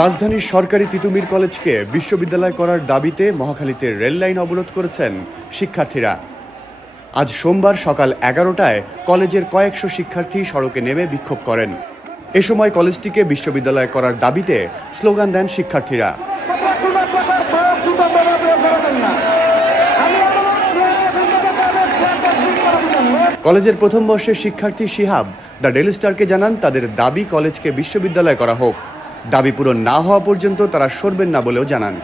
রাজধানীর সরকারি তিতুমির কলেজকে বিশ্ববিদ্যালয় করার দাবিতে মহাখালীতে রেল লাইন অবরোধ করেছেন শিক্ষার্থীরা। আজ সোমবার সকাল 11টায় কলেজের কয়েকশো শিক্ষার্থী সড়কে নেমে বিক্ষোভ করেন। এ সময় কলেজটিকে বিশ্ববিদ্যালয় করার দাবিতে স্লোগান দেন শিক্ষার্থীরা। কলেজের প্রথম বর্ষের শিক্ষার্থী শিহাব দ্য ডেইলি স্টারকে জানান, তাদের দাবি কলেজকে বিশ্ববিদ্যালয় করা হোক। দাবি পূরণ না হওয়া পর্যন্ত তারা সরবেন না বলেও জানান।